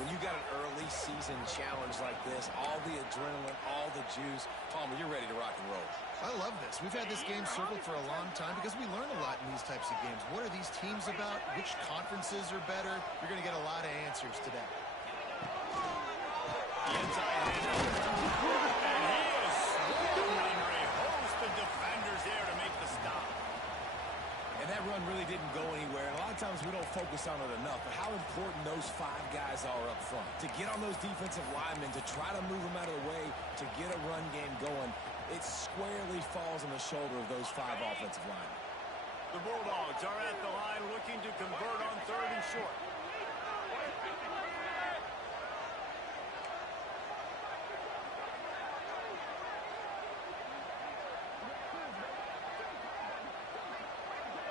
When you got an early season challenge like this, all the adrenaline, all the juice, Palmer, you're ready to rock and roll. I love this. We've had this game circled for a long time because we learn a lot in these types of games. What are these teams about? Which conferences are better? You're going to get a lot of answers today. The inside handoff. And he is swarmed under a host of defenders there to make the stop. And that run really didn't go anywhere. And a lot of times we don't focus on it enough, but how important those 5 guys are up front. To get on those defensive linemen, to try to move them out of the way, to get a run game going, it squarely falls on the shoulder of those 5 offensive linemen. The Bulldogs are at the line looking to convert on 3rd and short.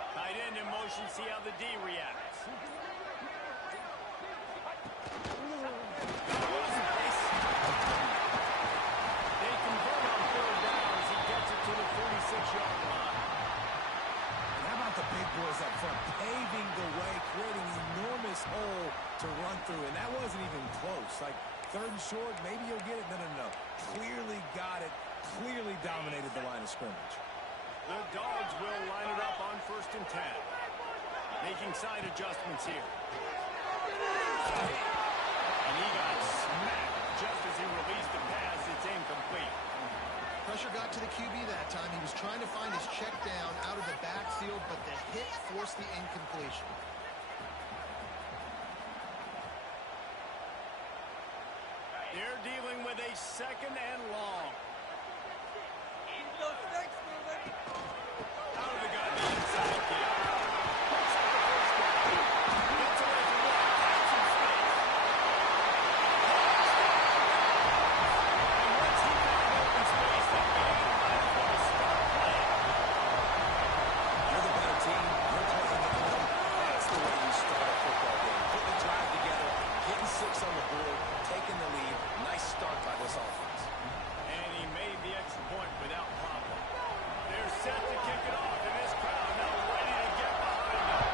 Tight end in motion, see how the D reacts. They convert on 3rd down as he gets it to the 46-yard line. And how about the big boys up front, paving the way, creating an enormous hole to run through, and that wasn't even close. Like 3rd and short, maybe you'll get it. No. Clearly got it, clearly dominated the line of scrimmage. The Dogs will line it up on 1st and 10. Making side adjustments here. And he got smacked just as he released the pass. It's incomplete. Pressure got to the QB that time. He was trying to find his check down out of the backfield, but the hit forced the incompletion. They're dealing with a 2nd and long. Out of the gun, the inside kick. Gets away from one, finds some space. And once he found open space, the game might as well start playing. You're the better team. You're playing at home. That's the way you start a football game. Putting the drive together, getting 6 on the board, taking the lead. Nice start by this offense. And he made the extra point without problem. They're set to kick it off, and this crowd now ready to get behind them.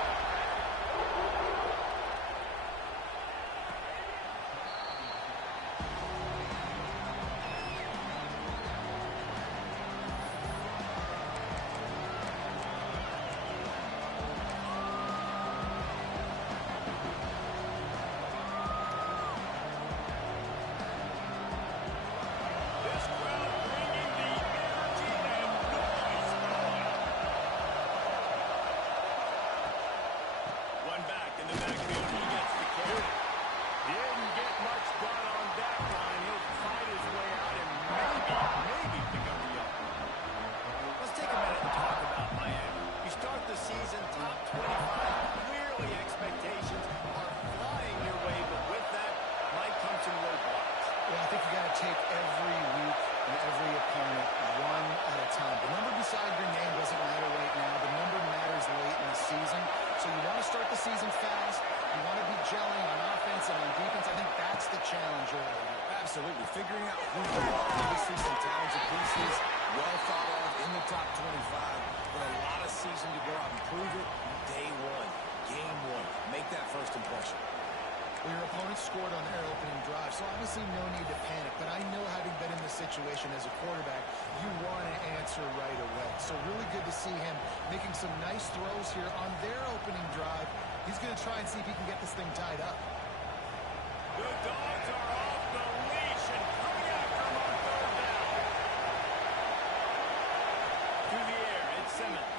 This crowd bringing the energy and noise going. One back in the backfield. He gets the carry. Didn't get much done on that line. He'll fight his way out and maybe pick up the yard. Let's take a minute and talk about Miami. You start the season top 25. Clearly expectations are flying your way, but with that might come some roadblocks. Well, I think you got to take every week and every opponent one at a time. The number beside your name doesn't matter right now. The number matters late in the season. So you want to start the season fast. You want to be gelling on offense and on defense. I think that's the challenge early here. Absolutely. Figuring out who you are. Obviously some talented pieces, well thought of in the top 25, but a lot of season to go out and prove it. Day 1, game 1. Make that first impression. Well, your opponent scored on their opening drive, so obviously no need to panic. But I know, having been in this situation as a quarterback, you want to answer right away. So really good to see him making some nice throws here on their opening drive. He's going to try and see if he can get this thing tied up. The Dogs are off the leash and coming after him on 3rd down. Through the air, it's Simmons.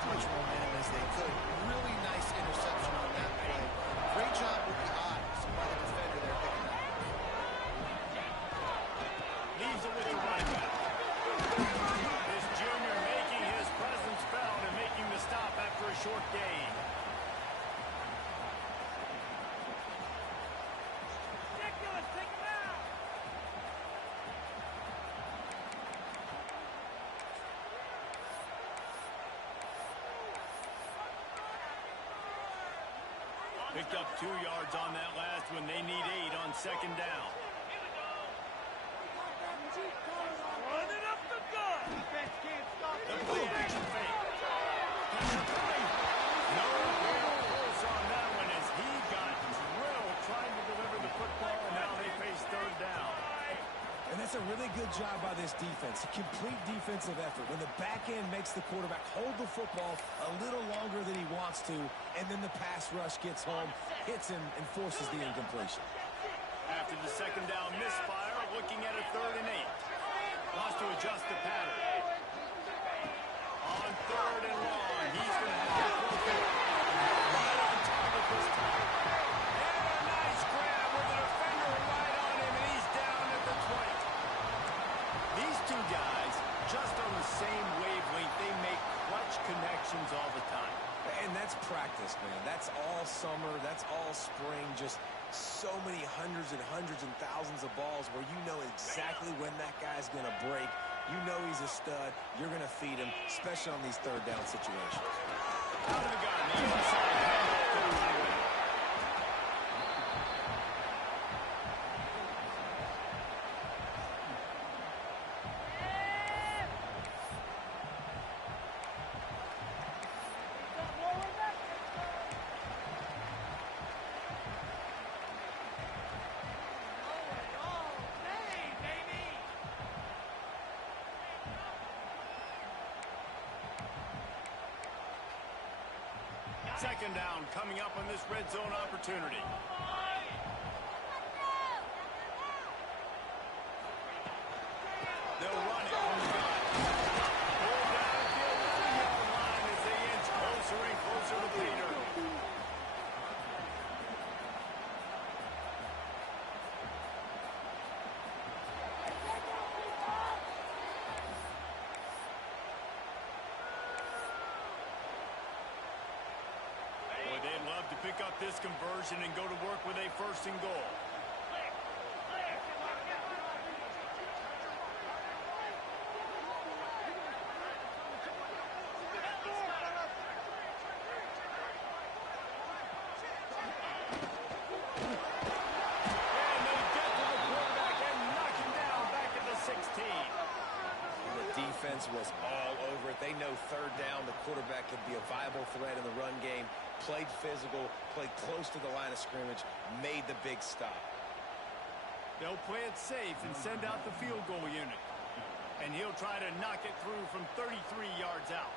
Much momentum as they could. Really nice interception on that play. Great job with the eyes by the defender there picking up. Picked up 2 yards on that last one. They need 8 on second down. Running up the gut. Defense can't stop The play action fake. Nowhere close on that one as he got drilled trying to deliver the football, and now they face third down. And that's a really good job by this defense. A complete defensive effort. When the back end makes the quarterback hold the football a little longer than he wants to, and then the pass rush gets home, hits him, and forces the incompletion. After the second down misfire, looking at a 3rd and 8. Wants to adjust the pattern. On 3rd and long, he's going to have to throw it. Right on target this time. And a nice grab with a defender right on him, and he's down at the 20. These two guys, just on the same wavelength, they make clutch connections all the time. And that's practice, man. That's all summer. That's all spring. Just so many hundreds and thousands of balls where you know exactly when that guy's going to break. You know he's a stud. You're going to feed him, especially on these third down situations. Out of the gun, the inside handoff to the running back. Second down coming up on this red zone opportunity. They'll run it from the gun. Pull downfield 1-yard line as they inch closer and closer to Peter. They'd love to pick up this conversion and go to work with a 1st and goal. And they get to the quarterback and knock him down back at the 16. The defense was all over it. They know third down, the quarterback could be a viable threat in the run game. Played physical, played close to the line of scrimmage, made the big stop. They'll play it safe and send out the field goal unit. And he'll try to knock it through from 33 yards out.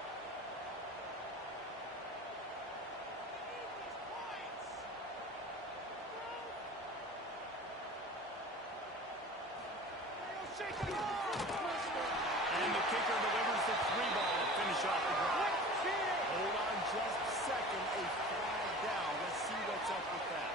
And the kicker delivers the 3-ball to finish off the drive. Hold on just a second. A flag down. Let's see what's up with that.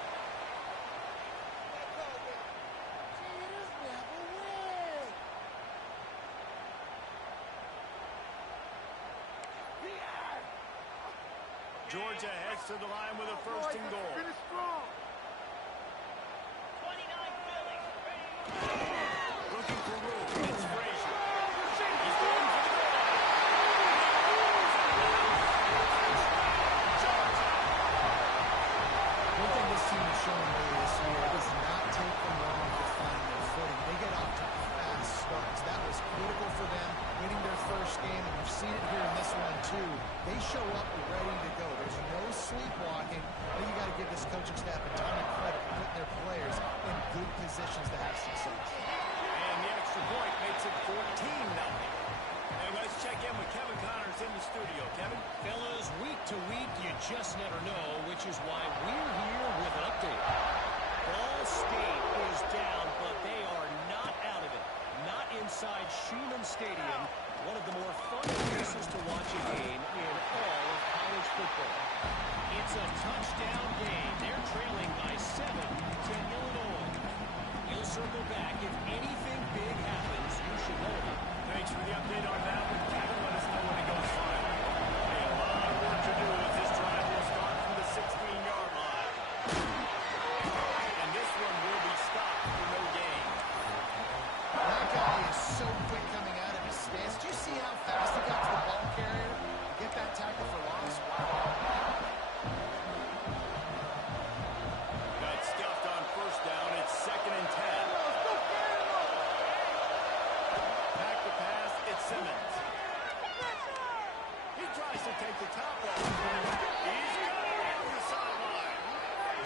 Georgia heads to the line with a 1st and goal. Looking for room. It's Frazier. He's going for the goal. One thing this team has shown earlier this year, it does not take them long to find their footing. They get off to fast starts. That was critical for them, winning their first game, and you've seen it here in this one too. They show up ready to go. There's no sleepwalking. But you got to give this coaching staff a ton of credit for putting their players in good positions to have success. And the extra point makes it 14-0. And let's check in with Kevin Connors in the studio. Kevin? Fellas, week to week, you just never know, which is why we're here with an update. Ball State is down, but they are not out of it. Not inside Schumann Stadium, one of the more fun places to watch a game in all of college football. It's a touchdown game. They're trailing by 7 to Illinois. We'll circle back. If anything big happens, you should know about it. Thanks for the update on that one, Kevin. Let us know when it goes final. Hey, a lot of work to do as this drive will start from the 16-yard line. And this one will be stopped for no gain. That guy is so quick coming out of his stance. Do you see how fast he got to the ball carrier? Get that tackle for loss. Wow. Simmons. He tries to take the top off. He's got it on the sideline.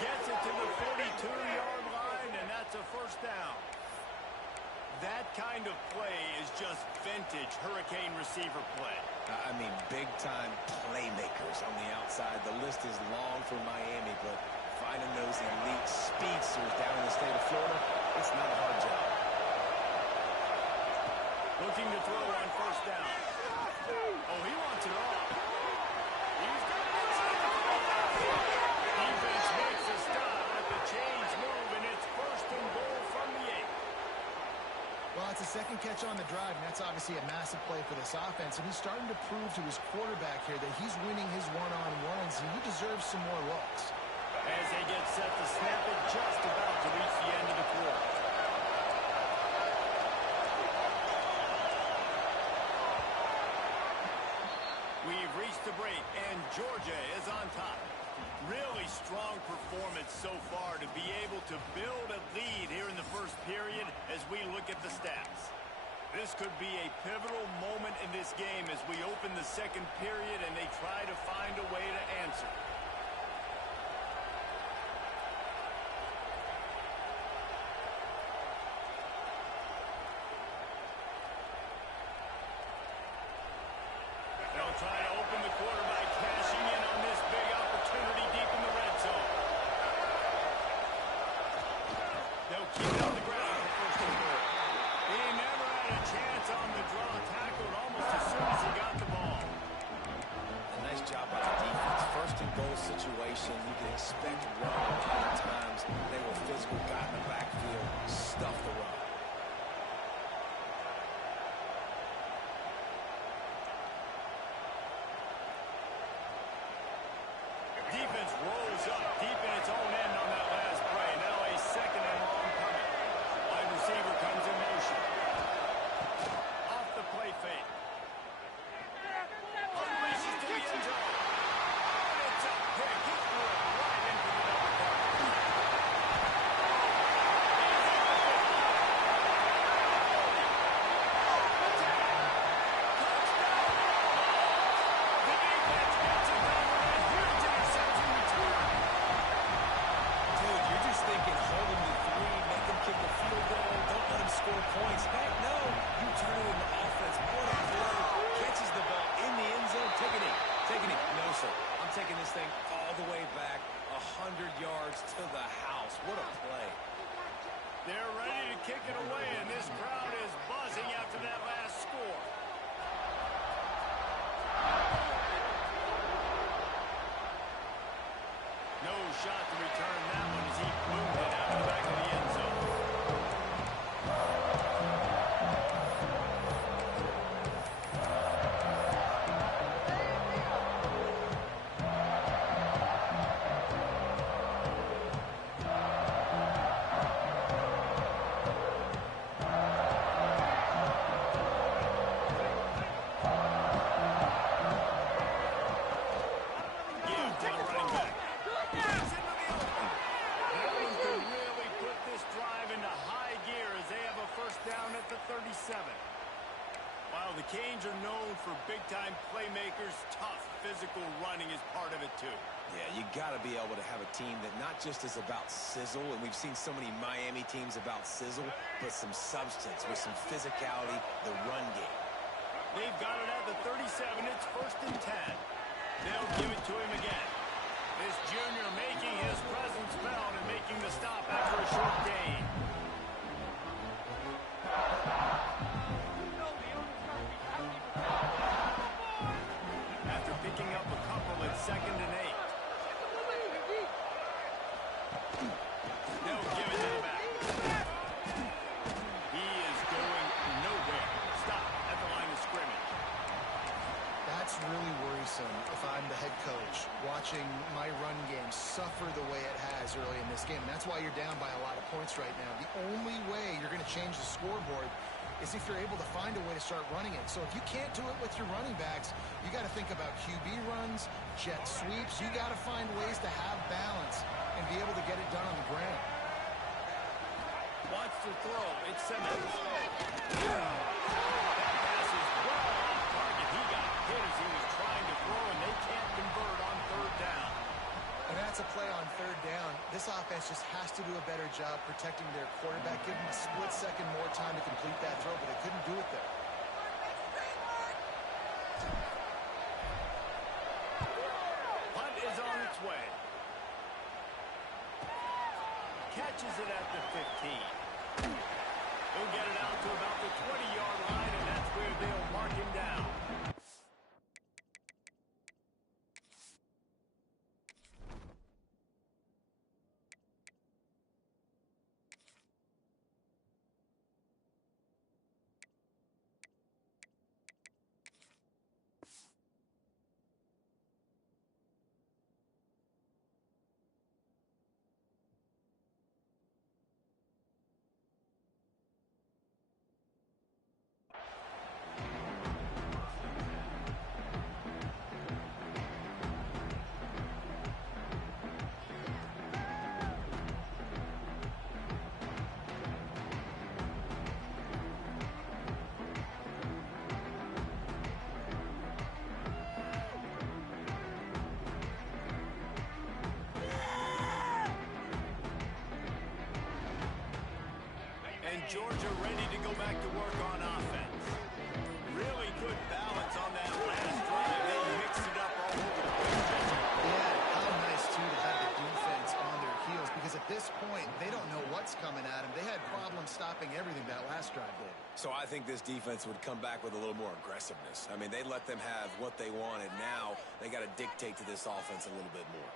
Gets it to the 42-yard line, and that's a first down. That kind of play is just vintage Hurricane receiver play. I mean, big-time playmakers on the outside. The list is long for Miami, but finding those elite speedsters down in the state of Florida, it's not a hard job. Looking to throw on first down. Oh, he wants it off. He's got it inside the 5. Defense makes a stop at the change move, and it's first and goal from the 8. Well, it's a second catch on the drive, and that's obviously a massive play for this offense. And he's starting to prove to his quarterback here that he's winning his one-on-ones, and he deserves some more looks. As they get set to snap it, just about to reach the end of the quarter. We've reached the break, and Georgia is on top. Really strong performance so far to be able to build a lead here in the first period as we look at the stats. This could be a pivotal moment in this game as we open the second period and they try to find a way to answer. They'll try to open the quarter by cashing in on this big opportunity deep in the red zone. They'll keep it on the ground for first and goal. He never had a chance on the draw, tackled almost as soon as he got the ball. A nice job by the defense. First and goal situation, you can expect run. At times, they were physical, got in the backfield, stuffed the run. Defense rolls up deep in its own end on that last play. Now a second and long coming. Wide receiver comes in motion. Off the play fake. Unleashes to the end zone. And it's a pick. He threw it right into the double cover. The defense gets it done with a huge interception return. Dude, you're just thinking, hold him to 3, make him kick a field goal, don't let him score points. Heck no, you turn it into offense. What a play. Catches the ball in the end zone. Take it in. Take it in. No, sir. I'm taking this thing all the way back 100 yards to the house. What a play. They're ready to kick it away, and this crowd is buzzing after that last score. No shot to return that one as he moved it out of the back of the end zone. Give to the running back. He's into the open. That one could really put this drive into high gear as they have a first down at the 37. While the Canes are known for big-time playmakers, tough physical running is part of it too. Yeah, you got to be able to have a team that not just is about sizzle, and we've seen so many Miami teams about sizzle, but some substance with some physicality, the run game. They've got it at the 37. It's first and 10. They'll give it to him again. This junior making his presence felt and making the stop after a short gain. After picking up a couple, it's second and 8. They'll give it to the back. He is going nowhere. Stop at the line of scrimmage. That's really worrisome if I'm the head coach, watching my run game suffer the way it has early in this game. And that's why you're down by a lot of points right now. The only way you're going to change the scoreboard is if you're able to find a way to start running it. So if you can't do it with your running backs, you got to think about QB runs, jet sweeps. You got to find ways to have balance and be able to get it done on the ground. Wants to throw. It's Simmons. That pass is well defense just has to do a better job protecting their quarterback, give him a split second more time to complete that throw, but they couldn't do it there. Punt is on its way. Catches it at the 15. He'll get it out to about the 20-yard line, and that's where they'll mark him down. And Georgia ready to go back to work on offense. Really good balance on that last drive. They mixed it up all over the place. Yeah, how nice, too, to have the defense on their heels, because at this point, they don't know what's coming at them. They had problems stopping everything that last drive did. So I think this defense would come back with a little more aggressiveness. I mean, they let them have what they wanted. Now they got to dictate to this offense a little bit more.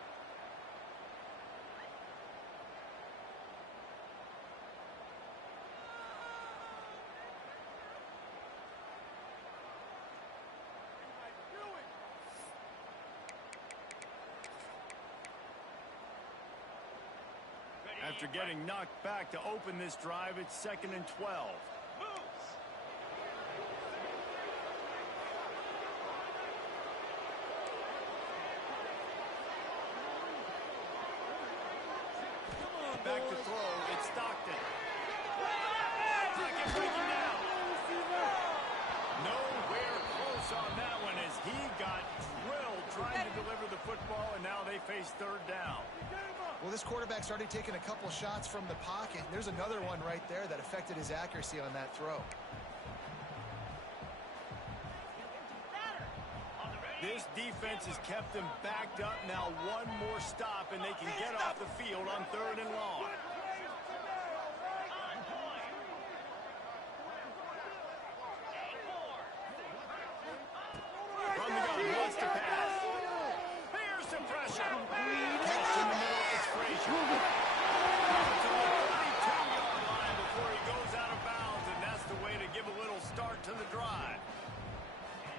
After getting knocked back to open this drive, it's 2nd and 12. Back to throw, it's Stockton. Taking breaking down. Nowhere close on that one as he got drilled trying to deliver the football, and now they face 3rd down. Well, this quarterback's already taken a couple shots from the pocket. There's another one right there that affected his accuracy on that throw. This defense has kept them backed up. Now one more stop, and they can get off the field on 3rd and long. From the gun, wants to pass. Here's some pressure. Catch in the middle, it's Frazier. To the 32-yard line before he goes out of bounds, and that's the way to give a little start to the drive.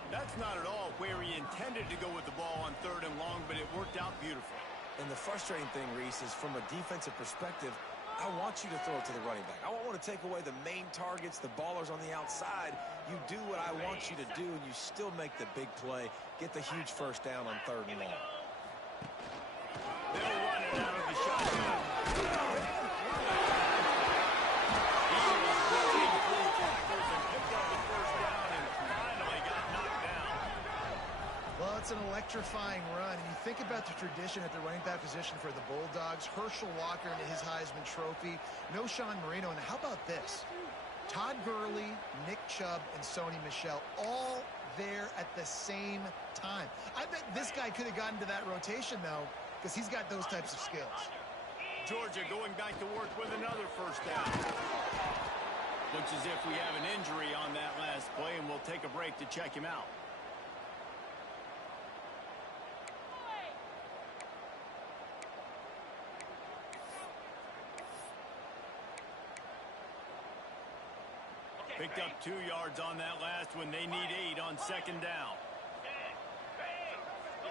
That's not at all where he intended to go with the ball on 3rd and long, but it worked out beautifully. And the frustrating thing, Reese, is from a defensive perspective, I want you to throw it to the running back. I don't want to take away the main targets, the ballers on the outside. You do what I want you to do, and you still make the big play, get the huge first down on 3rd and long. They'll run it out of the shotgun. Well, it's an electrifying run. And you think about the tradition at the running back position for the Bulldogs. Herschel Walker into his Heisman Trophy. No Sean Marino. And how about this? Todd Gurley, Nick Chubb, and Sony Michel all there at the same time. I bet this guy could have gotten to that rotation, though, because he's got those types of skills. Georgia going back to work with another first down. Looks as if we have an injury on that last play, and we'll take a break to check him out. Picked up 2 yards on that last one. They need 8 on 2nd down.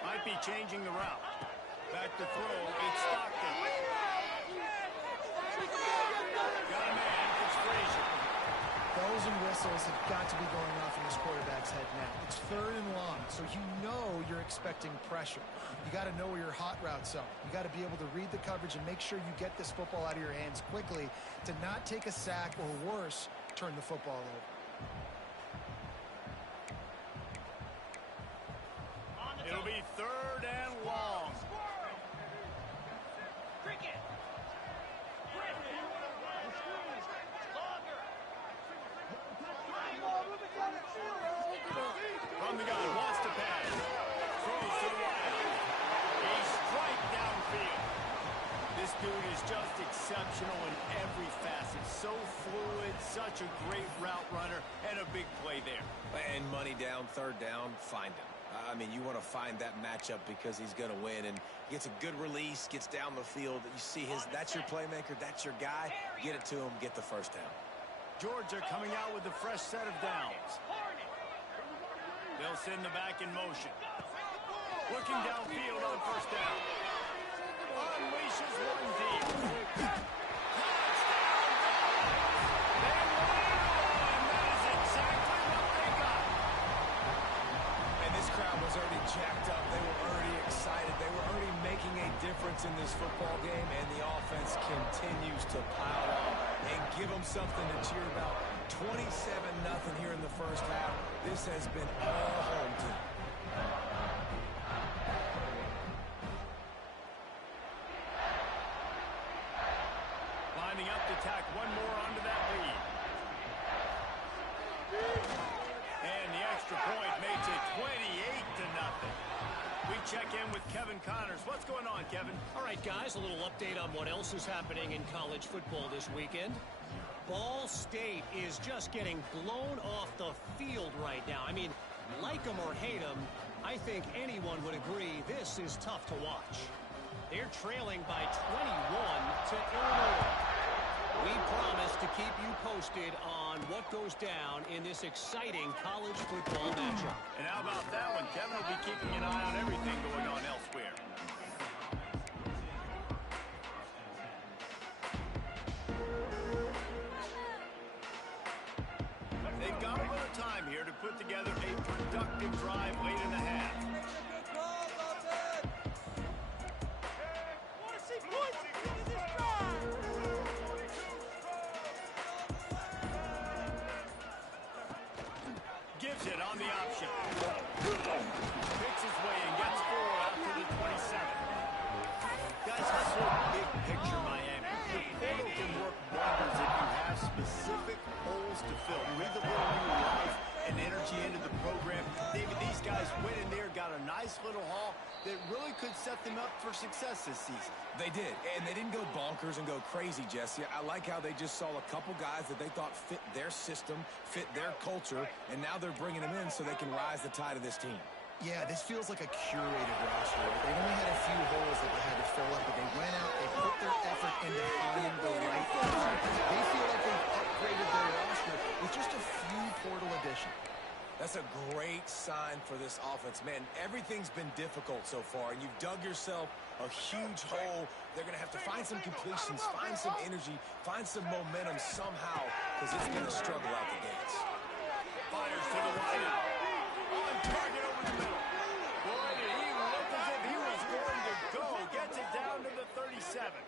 Might be changing the route. Back to throw. It's Stockton. Got a man. It's Frazier. Bells and whistles have got to be going off in this quarterback's head now. It's 3rd and long, so you know you're expecting pressure. You got to know where your hot routes are. You got to be able to read the coverage and make sure you get this football out of your hands quickly to not take a sack or worse, turn the football over. It'll be 3rd and long. great route runner and a big play there. And money down, third down, find him. I mean, you want to find that matchup because he's going to win, and gets a good release, gets down the field. You see that's your playmaker, that's your guy. Get it to him, get the first down. Georgia coming out with a fresh set of downs. They'll send the back in motion. Looking downfield on first down. Unleashes one deep. Touchdown! They win, and that is exactly what they got. And this crowd was already jacked up. They were already excited. They were already making a difference in this football game, and the offense continues to pile on and give them something to cheer about. 27-0 here in the first half. This has been all home team. Lining up to tack one more onto that lead. And the extra point makes it 28-0. We check in with Kevin Connors. What's going on, Kevin? All right, guys, a little update on what else is happening in college football this weekend. Ball State is just getting blown off the field right now. I mean, like them or hate them, I think anyone would agree this is tough to watch. They're trailing by 21 to Illinois. We promise to keep you posted on what goes down in this exciting college football matchup. And how about that one? Kevin will be keeping an eye on everything going on elsewhere. They've got a little time here to put together a productive drive late in the half. Gives it on the option. Picks his way and gets 4 out to the 27. Guys, let's look big picture Miami. The portal can work wonders if you have specific holes to fill. Breathe a little new life and energy into the program. David, these guys went in there, got a nice little haul that really could set them up for success this season. They did, and they didn't go bonkers and go crazy, Jesse. I like how they just saw a couple guys that they thought fit their system, fit their culture, and now they're bringing them in so they can rise the tide of this team. Yeah, this feels like a curated roster. They only had a few holes that they had to fill up, but they went out, they put their effort into finding the right person. They feel like they've upgraded their roster with just a few portal additions. That's a great sign for this offense. Man, everything's been difficult so far, and you've dug yourself a huge hole. They're going to have to find some completions, find some energy, find some momentum somehow, because it's been a struggle out the gates. Fires to the wide out. On target over the middle. Boy, did he look as if he was going to go. Gets it down to the 37.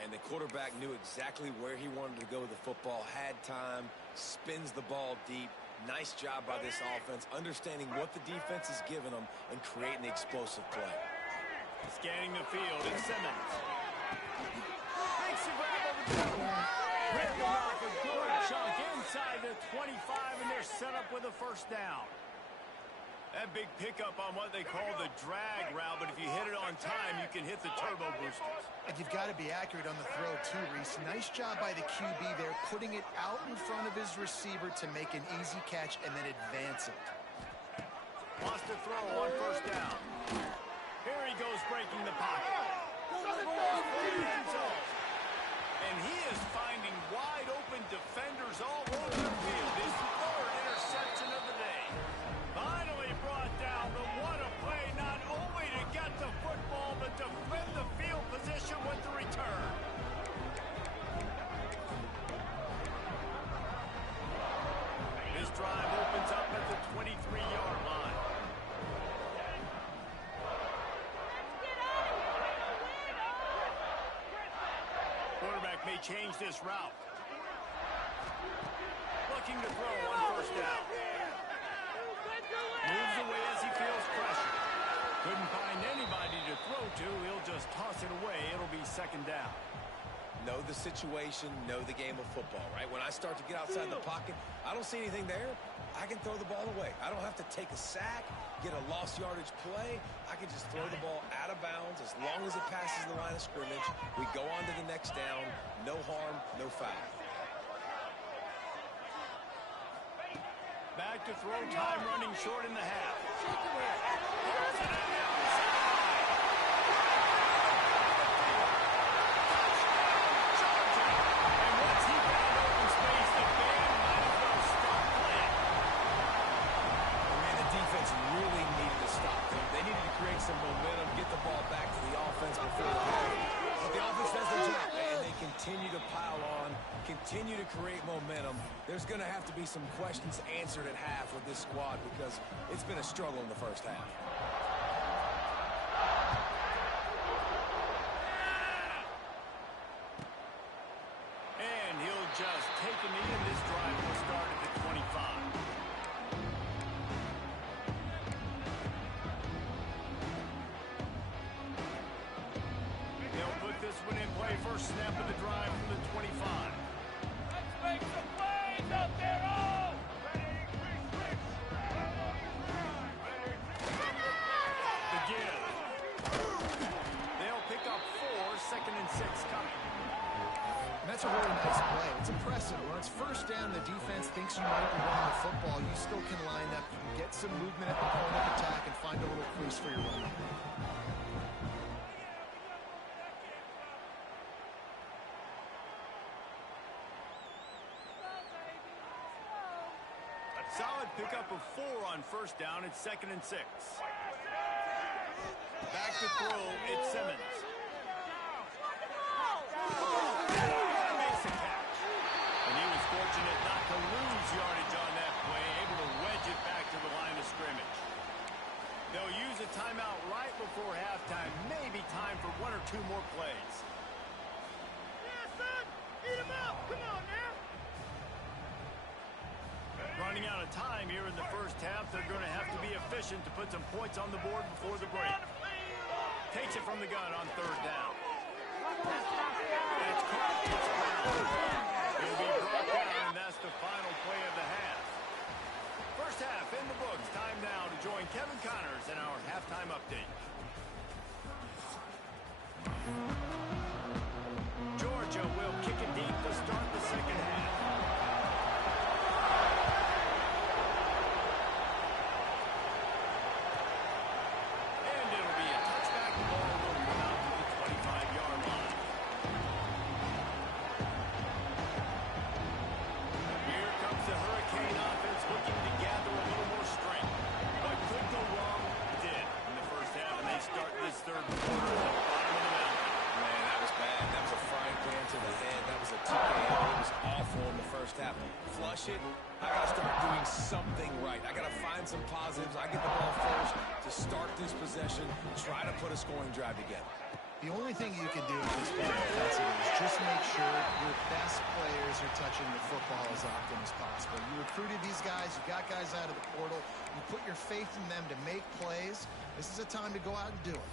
And the quarterback knew exactly where he wanted to go with the football, had time, spins the ball deep. Nice job by this offense, understanding what the defense is giving them and creating the explosive play. Scanning the field, it's Simmons. Makes a grab over the middle. Ripping off a good chunk inside the 25, and they're set up with a first down. That big pickup on what they call the drag route, but if you hit it on time, you can hit the turbo boosters. And you've got to be accurate on the throw, too, Reese. Nice job by the QB there, putting it out in front of his receiver to make an easy catch and then advance it. Wants to throw on first down. Here he goes breaking the pocket. And he is finding wide open defenders all over the field. His third interception of the day. Finally brought down, but what a play, not only to get the football, but to flip the field position with the return. This drive opens up at the 23-yard line. Quarterback may change this route. Looking to throw on first down. Moves away as he feels pressure. Couldn't find anybody to throw to. He'll just toss it away. It'll be second down. Know the situation, know the game of football, right? When I start to get outside the pocket, I don't see anything there. I can throw the ball away. I don't have to take a sack, get a lost yardage play. I can just throw the ball out of bounds as long as it passes the line of scrimmage. We go on to the next down. No harm, no foul. to throw, time running short in the half. Really needed to stop them. They needed to create some momentum, get the ball back to the offense before the half. But the offense does their job, and they continue to pile on, continue to create momentum. There's going to have to be some questions answered at half with this squad because it's been a struggle in the first half. And he'll just take a knee, and this drive will start at the 25. First snap of the drive from the 25. Let's make some plays out there, all! The give. They'll pick up 4, 2nd and 6 coming. And that's a really nice play. It's impressive. When it's first down, the defense thinks you might be running the football. You still can line up, you can get some movement at the point of attack, and find a little crease for your running. Solid pickup of 4 on first down. It's 2nd and 6. Back to throw. It's Simmons. Makes the catch. And he was fortunate not to lose yardage on that play, able to wedge it back to the line of scrimmage. They'll use a timeout right before halftime. Maybe time for 1 or 2 more plays. Yeah, son! Eat him up! Come on now! Running out of time here in the first half. They're going to have to be efficient to put some points on the board before the break. Takes it from the gun on 3rd down. It's caught. It's fouled. It'll be brought down, and that's the final play of the half. First half in the books. Time now to join Kevin Connors in our halftime update. Georgia will kick it deep to start the second half. Flush it. I got to start doing something right. I got to find some positives. I get the ball first to start this possession, try to put a scoring drive together. The only thing you can do at this point offensively is just make sure your best players are touching the football as often as possible. You recruited these guys. You got guys out of the portal. You put your faith in them to make plays. This is a time to go out and do it.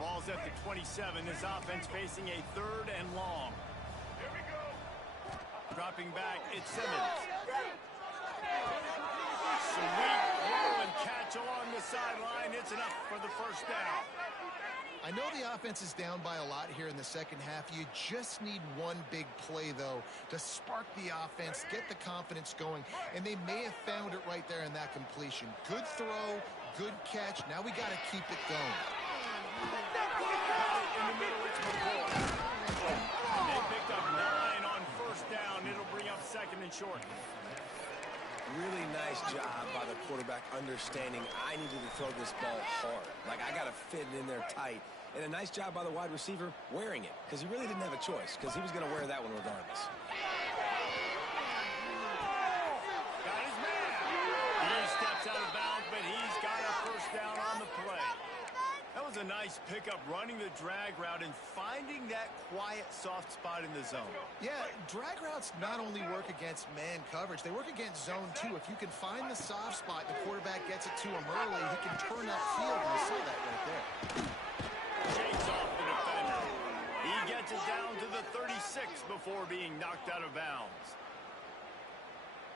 Ball's at the 27. This offense facing a 3rd and long. Here we go. Dropping back, it's Simmons. Sweet throw and catch along the sideline. It's enough for the first down. I know the offense is down by a lot here in the second half. You just need one big play, though, to spark the offense, get the confidence going, and they may have found it right there in that completion. Good throw, good catch. Now we got to keep it going. In the middle, it's McCoy. They picked up 9 on first down. It'll bring up 2nd and short. Really nice job by the quarterback understanding I needed to throw this ball hard. Like, I got to fit it in there tight. And a nice job by the wide receiver wearing it, because he really didn't have a choice, because he was going to wear that one regardless. Got his man. He steps out of bounds, but he's got a first down on the play. That was a nice pickup, running the drag route and finding that quiet, soft spot in the zone. Yeah, drag routes not only work against man coverage, they work against zone too. If you can find the soft spot, the quarterback gets it to him early, he can turn that field, and you saw that right there. Shakes off the defender. He gets it down to the 36 before being knocked out of bounds.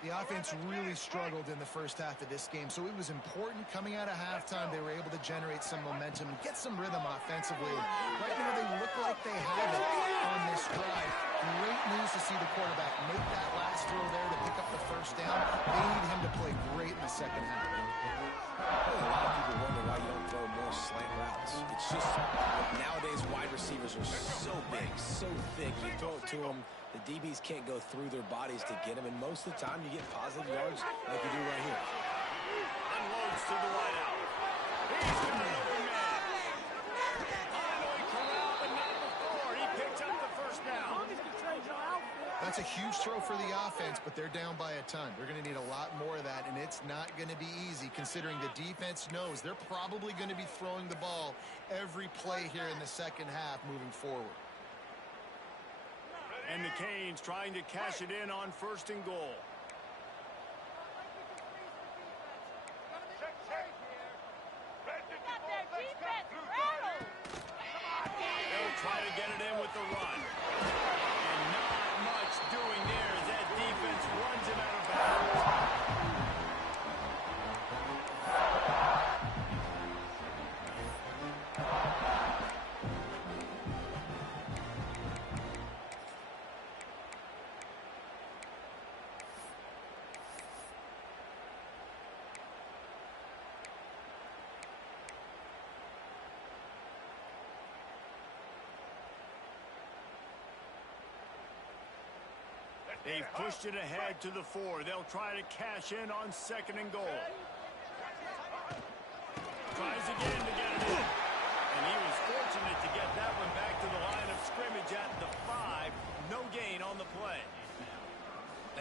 The offense really struggled in the first half of this game, so it was important coming out of halftime. They were able to generate some momentum and get some rhythm offensively. Right now, they look like they have it on this drive. Great news to see the quarterback make that last throw there to pick up the first down. They need him to play great in the second half. A lot of people wonder why you don't throw more slant routes. It's just nowadays wide receivers are so big, so thick. You throw it to them, the DBs can't go through their bodies to get them, and most of the time you get positive yards like you do right here. Unloads to the wideout. He's got an open man. Finally corralled, but not before. He picks up the first down. That's a huge throw for the offense, but they're down by a ton. They're going to need a lot more of that, and it's not going to be easy considering the defense knows they're probably going to be throwing the ball every play here in the second half moving forward. And the Canes trying to cash it in on 1st and goal. They'll try to get it in with the run. And not much doing there as that defense runs him out of bounds. They've pushed it ahead to the 4. They'll try to cash in on 2nd and goal. Tries again to get it in. And he was fortunate to get that one back to the line of scrimmage at the 5. No gain on the play.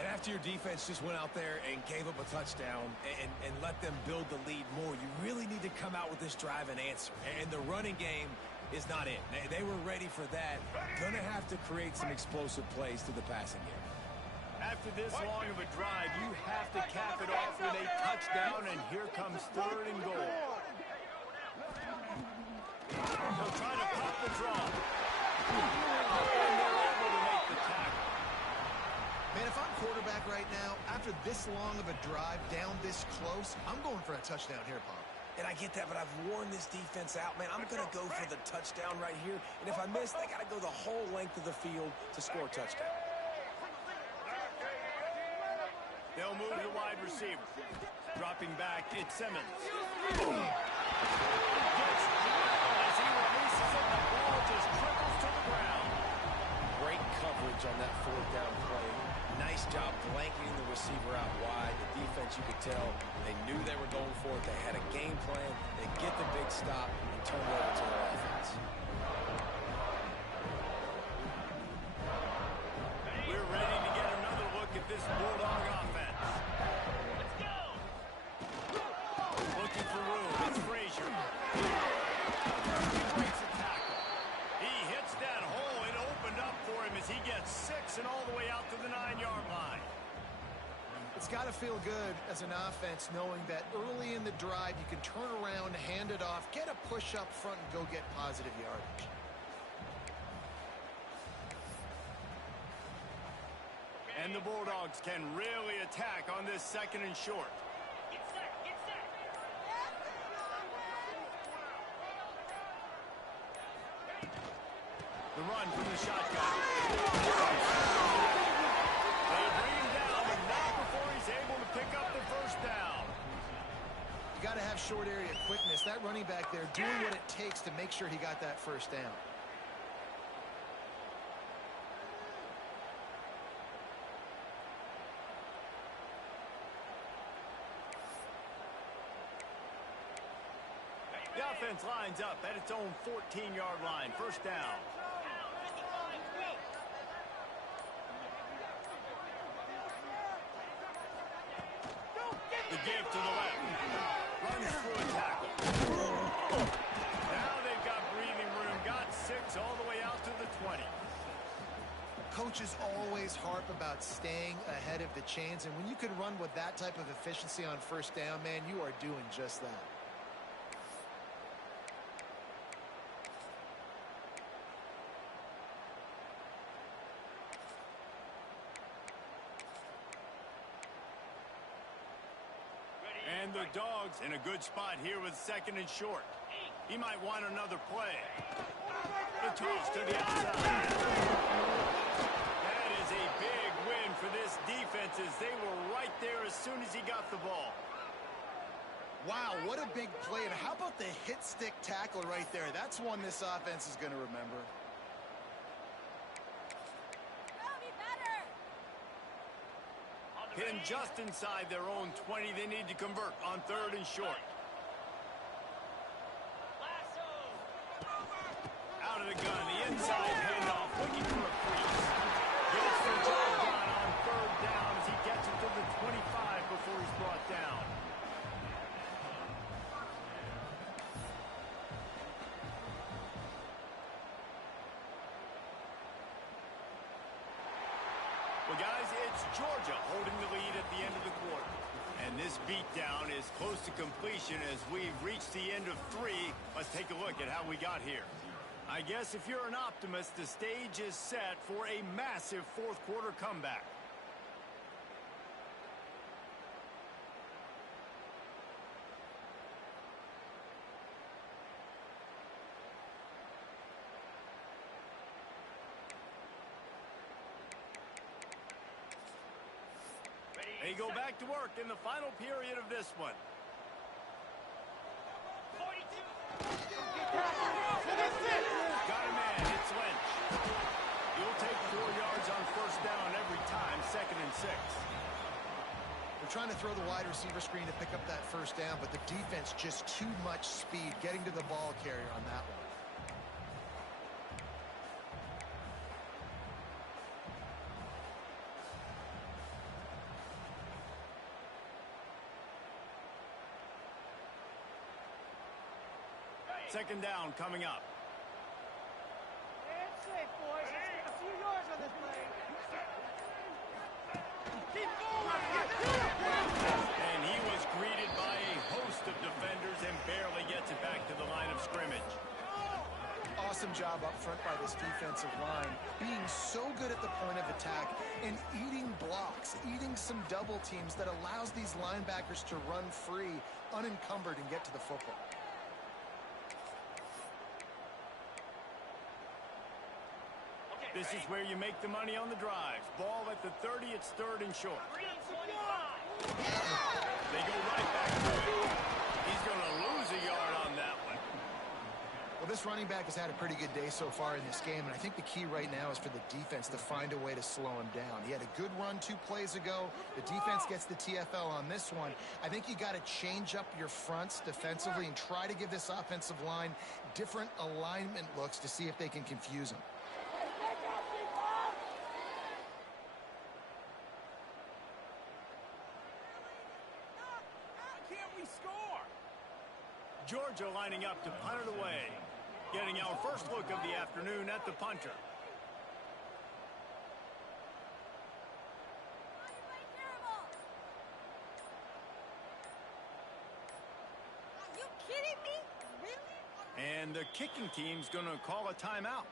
And after your defense just went out there and gave up a touchdown and let them build the lead more, you really need to come out with this drive and answer. And the running game is not it. They were ready for that. Gonna have to create some explosive plays through the passing game. After this long of a drive, you have to cap it off with a touchdown, and here comes 3rd and goal. They'll try to pop the draw. And they're able to make the tackle. Man, if I'm quarterback right now, after this long of a drive down this close, I'm going for a touchdown here, Pop. And I get that, but I've worn this defense out, man. I'm going to go for the touchdown right here. And if I miss, they got to go the whole length of the field to score a touchdown. They'll move the wide receiver. Dropping back, it's Simmons. Gets drilled as he releases it. The ball just trickles to the ground. Great coverage on that 4th down play. Nice job blanketing the receiver out wide. The defense, you could tell, they knew they were going for it. They had a game plan. They get the big stop and turn it over to their offense. We're ready to get another look at this Bulldog offense. Let's go! Looking for room. It's Frazier. He breaks a tackle. He hits that hole. It opened up for him as he gets 6 and all the way out to the 9-yard line. It's got to feel good as an offense knowing that early in the drive you can turn around, hand it off, get a push up front, and go get positive yardage. And the Bulldogs can really attack on this 2nd and short. Get set, get set. The run from the shotgun. They bring him down, but not before he's able to pick up the 1st down. You got to have short area quickness. That running back there doing what it takes to make sure he got that 1st down. The offense lines up at its own 14-yard line. 1st down. The give to the left. Runs through a tackle. Now they've got breathing room. Got 6 all the way out to the 20. Coaches always harp about staying ahead of the chains, and when you can run with that type of efficiency on 1st down, man, you are doing just that. And the Dogs in a good spot here with 2nd and short. He might want another play. The toss to the outside. That is a big win for this defense as they were right there as soon as he got the ball. Wow, what a big play. And how about the hit stick tackle right there? That's one this offense is going to remember. Pinned just inside their own 20. They need to convert on 3rd and short. Out of the gun, the inside handoff, looking for a crease. Gets the job done on 3rd down as he gets it to the 25 before he's brought down. Well, guys, it's Georgia holding the lead at the end of the quarter. And this beatdown is close to completion as we've reached the end of 3. Let's take a look at how we got here. I guess if you're an optimist, the stage is set for a massive 4th quarter comeback. They go back to work in the final period of this one. Got a man, it's Lynch. He'll take 4 yards on 1st down every time, 2nd and 6. They're trying to throw the wide receiver screen to pick up that 1st down, but the defense just too much speed getting to the ball carrier on that one. Second down coming up. It's safe, boys. Let's get a few yards on this play. Keep going. And he was greeted by a host of defenders and barely gets it back to the line of scrimmage. Awesome job up front by this defensive line, being so good at the point of attack and eating blocks, eating some double teams that allows these linebackers to run free, unencumbered, and get to the football. This is where you make the money on the drives. Ball at the 30, it's 3rd and short. They go right back to it. He's going to lose a yard on that one. Well, this running back has had a pretty good day so far in this game, and I think the key right now is for the defense to find a way to slow him down. He had a good run 2 plays ago. The defense gets the TFL on this one. I think you got to change up your fronts defensively and try to give this offensive line different alignment looks to see if they can confuse him. Georgia lining up to punt it away. Getting our first look of the afternoon at the punter. Are you kidding me? Really? And the kicking team's going to call a timeout.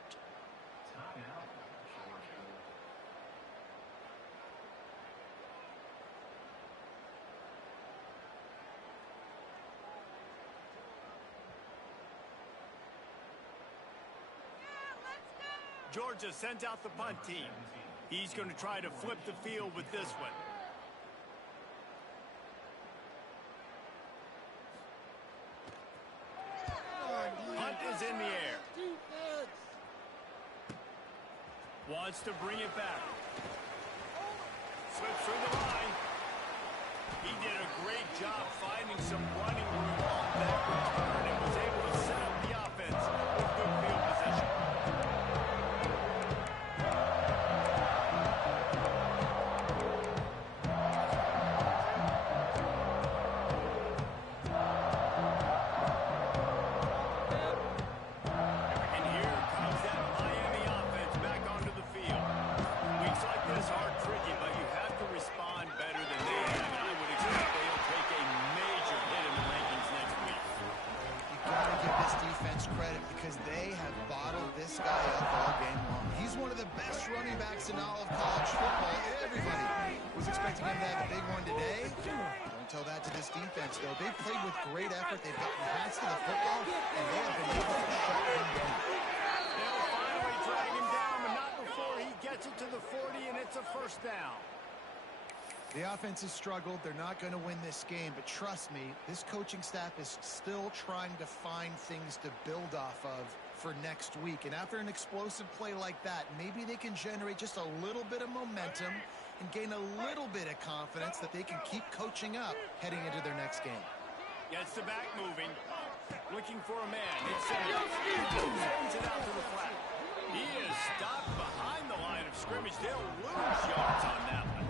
Georgia sends out the punt team. He's going to try to flip the field with this one. Punt is in the air. Wants to bring it back. Slips through the line. He did a great job finding some running room on that return and was able to set up the offense with good field position. Running backs in all of college football. Everybody was expecting him to have a big one today. Don't tell that to this defense, though. They've played with great effort. They've gotten hands to the football, and they have been able to shut him down. They'll finally drag him down, but not before he gets it to the 40, and it's a first down. The offense has struggled. They're not going to win this game, but trust me, this coaching staff is still trying to find things to build off of for next week. And after an explosive play like that, maybe they can generate just a little bit of momentum and gain a little bit of confidence that they can keep coaching up heading into their next game. Gets the back moving. Looking for a man. It's sends it out to the flat. He is stopped behind the line of scrimmage. They'll lose yards on that one.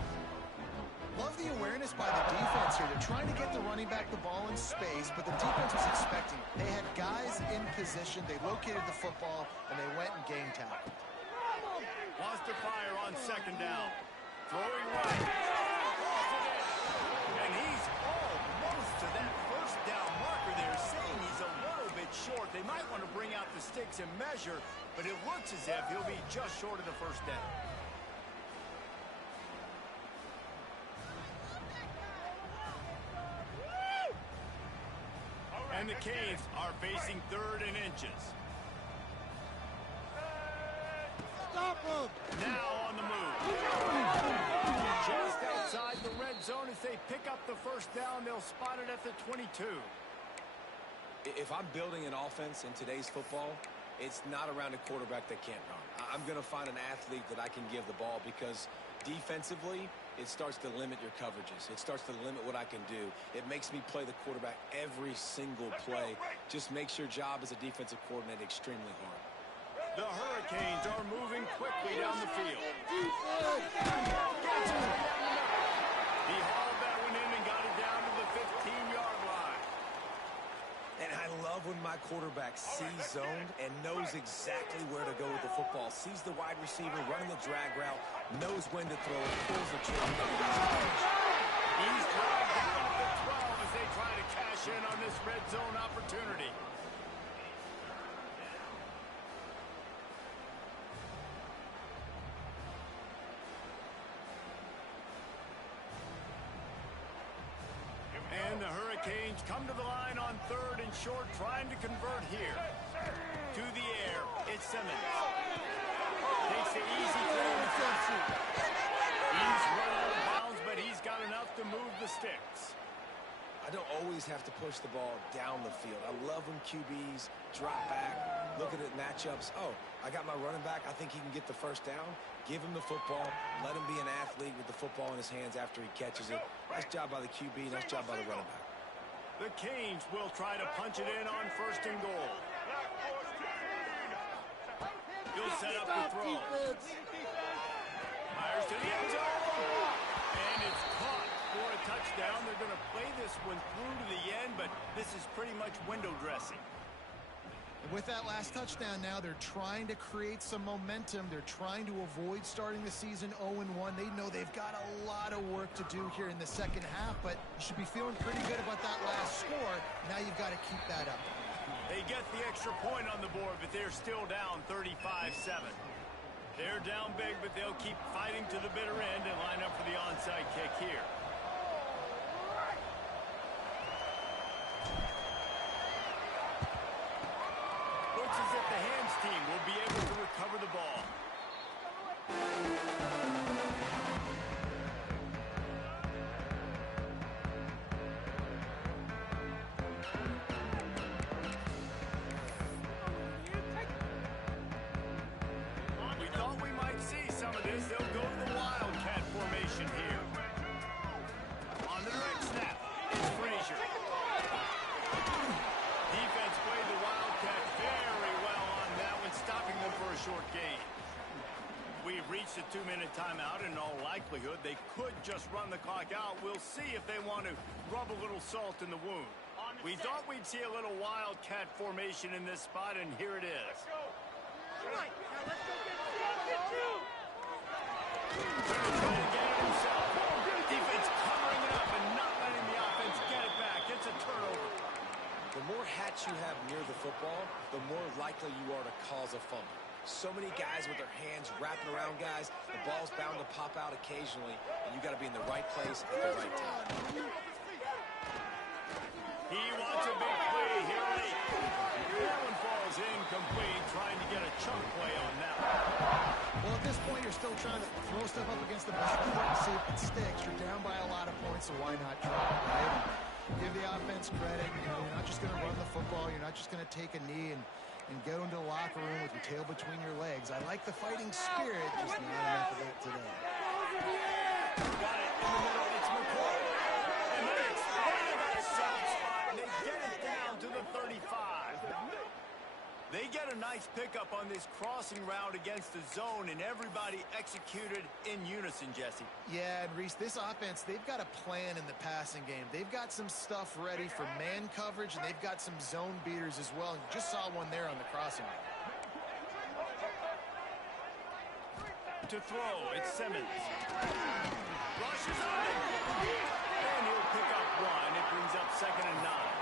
Love the awareness by the defense here. They're trying to get the running back the ball in space, but the defense was expecting it. They had guys in position. They located the football, and they went and game tackled. Wants to fire on second down. Throwing right. And he's almost to that first down marker there, saying he's a little bit short. They might want to bring out the sticks and measure, but it looks as if he'll be just short of the first down. And the Canes are facing 3rd and inches. Stop him! Now on the move. Just outside the red zone as they pick up the first down. They'll spot it at the 22. If I'm building an offense in today's football, it's not around a quarterback that can't run. I'm going to find an athlete that I can give the ball, because defensively, it starts to limit your coverages. It starts to limit what I can do. It makes me play the quarterback every single play. Just makes your job as a defensive coordinator extremely hard. The Hurricanes are moving quickly down the field. He hauled that one in and got it down to the 15-yard line. And I love when my quarterback sees zoned and knows exactly where to go with the football. Sees the wide receiver running the drag route, knows when to throw it, pulls the trigger. He's dragged down to the 12 as they try to cash in on this red zone opportunity. And the Hurricanes come to the line on 3rd and short, trying to convert here. To the air, it's Simmons. Takes the easy throw. He's run out of bounds, but he's got enough to move the sticks. I don't always have to push the ball down the field. I love when QBs drop back, looking at matchups. Oh, I got my running back. I think he can get the first down. Give him the football. Let him be an athlete with the football in his hands after he catches it. Nice job by the QB. Nice job by the running back. The Canes will try to punch it in on 1st and goal. He'll set up the throw. Fires to the end zone. And it's caught for a touchdown. They're going to play this one through to the end, but this is pretty much window dressing. And with that last touchdown now, they're trying to create some momentum. They're trying to avoid starting the season 0-1. They know they've got a lot of work to do here in the second half, but you should be feeling pretty good about that last score. Now you've got to keep that up. They get the extra point on the board, but they're still down 35-7. They're down big, but they'll keep fighting to the bitter end and line up for the onside kick here. Looks as if the hands team will be able to recover the ball. We thought we might see some of this. They'll go to the Wildcat formation here. On the direct snap, it's Frazier. Defense played the Wildcat very well on that one, stopping them for a short gain. We've reached a 2-minute timeout, and in all likelihood, they could just run the clock out. We'll see if they want to rub a little salt in the wound. We thought we'd see a little Wildcat formation in this spot, and here it is. Right, now let's go get you! Trying to get it himself. Defense covering it up and not letting the offense get it back. It's a turnover. The more hats you have near the football, the more likely you are to cause a fumble. So many guys with their hands wrapping around guys, the ball's bound to pop out occasionally, and you got to be in the right place at the right time. chunk play on that. Well, at this point, you're still trying to throw stuff up against the back and see if it sticks. You're down by a lot of points, so why not try it, right? Give the offense credit. You know, you're not just going to run the football. You're not just going to take a knee and go into the locker room with your tail between your legs. I like the fighting spirit, just not enough of that today. Got it in the middle. It's McCoy. And they expand that soft spot, and they get it down to the 35. They get a nice pickup on this crossing route against the zone, and everybody executed in unison, Jesse. Yeah, and Reese, this offense, they've got a plan in the passing game. They've got some stuff ready for man coverage, and they've got some zone beaters as well. You just saw one there on the crossing route. To throw, it's Simmons. Rushes on it. And he'll pick up one. It brings up 2nd and 9.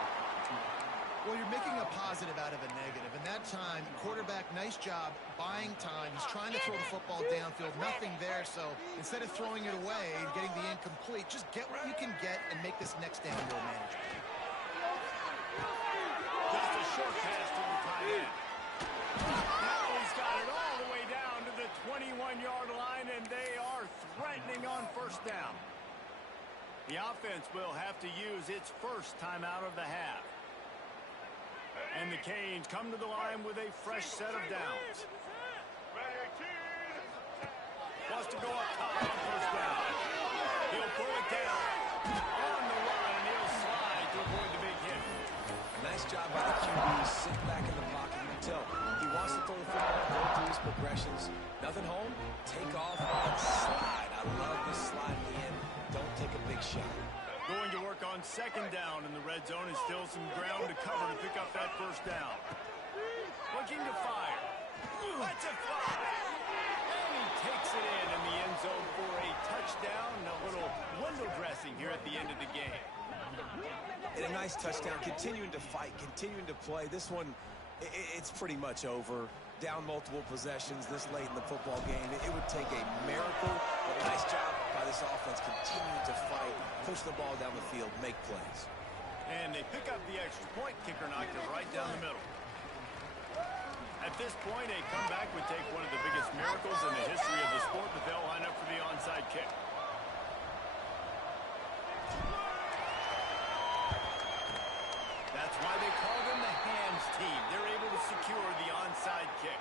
Well, you're making a positive out of a negative. And that time, quarterback, nice job buying time. He's trying to throw the football downfield. Nothing there. So instead of throwing it away and getting the incomplete, just get what you can get and make this next down more manageable. Just a short pass to the tight end. Now he's got it all the way down to the 21-yard line, and they are threatening on 1st down. The offense will have to use its first timeout of the half. And the Canes come to the line with a fresh set of downs. Wants to go up top on 1st down. He'll pull it down on the run, and he'll slide to avoid the big hit. Nice job by the QB. Sit back in the pocket. You can tell he wants to throw the football, go through his progressions. Nothing home, take off, and slide. I love this slide at the end. Don't take a big shot. Going to work on 2nd down in the red zone, and still some ground to cover to pick up that 1st down. Looking to fire. That's a fly. And he takes it in the end zone for a touchdown. A little window dressing here at the end of the game. And a nice touchdown, continuing to fight, continuing to play. This one, it's pretty much over. Down multiple possessions this late in the football game. It would take a miracle, but nice job by this offense continuing to fight, push the ball down the field, make plays. And they pick up the extra point. Kicker knocked it right down the middle. At this point, a comeback would take one of the biggest miracles in the history of the sport, but they'll line up for the onside kick. That's why they call them the hands team. They're able to secure the onside kick.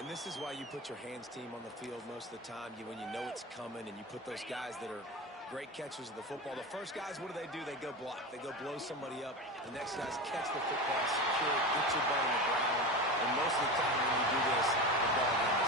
And this is why you put your hands team on the field most of the time. When you know it's coming, and you put those guys that are great catchers of the football. The first guys, what do? They go block. They go blow somebody up. The next guys catch the football, secure it, get your butt on the ground. And most of the time when you do this, the ball goes